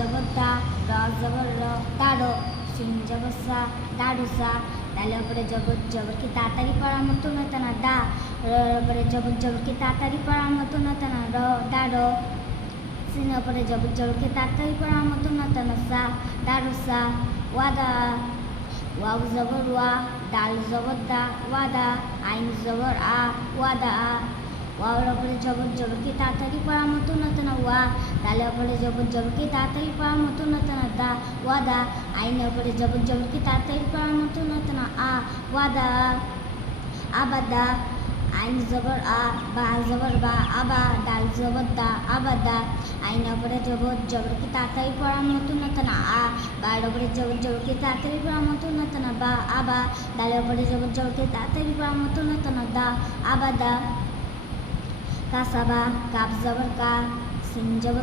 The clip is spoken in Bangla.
জবর দা, র জবর র, দাঁড়ো, সিন জবর সা, দাঁড়ু সা, দালের উপরে জবর, জবর কি তাড়াতাড়ি পড়ার মতন হতো না দা, র উপরে জবর, জবর কি তাড়াতাড়ি পড়ার মতন হতো না র, দাঁড়ো, সিনের উপরে জবর, জবর কি তাড়াতাড়ি পড়ার মতন হতো না সা, দাঁড়ু সা, ওয়াদা, ওয়াও জবর ওয়া, দাল জবর দা, ওয়াদা, আইন জবর আ, ওয়াদা আ, ওয়াওর উপরে জবর, জবর কি তাড়াতাড়ি পড়ার মতন হতো না ওয়া, দালের উপরে জবর, জবর কি তাড়াতাড়ি পড়ার মতন হতো না দা, ওয়াদা, আইনের উপরে জবর, জবর কি তাড়াতাড়ি পড়ার মতন হতো না আ, ওয়াদা, আবাদা, আইন জবর আ, বা জবর বা, আবা, ডাল জবর দা, আবাদা, আইনের উপরে জবর, জবর কি তাড়াতাড়ি পড়ার মতন হতো না আ, বার উপরে জবর, জবর কি তাড়াতাড়ি পড়ার মতন হতো না বা, আবা, ডালের উপরে জবর, জবর কি তাড়াতাড়ি পড়ার মতন হতো না দা, আবাদা, কাসাবা, কাব জবর কা, সিন জবর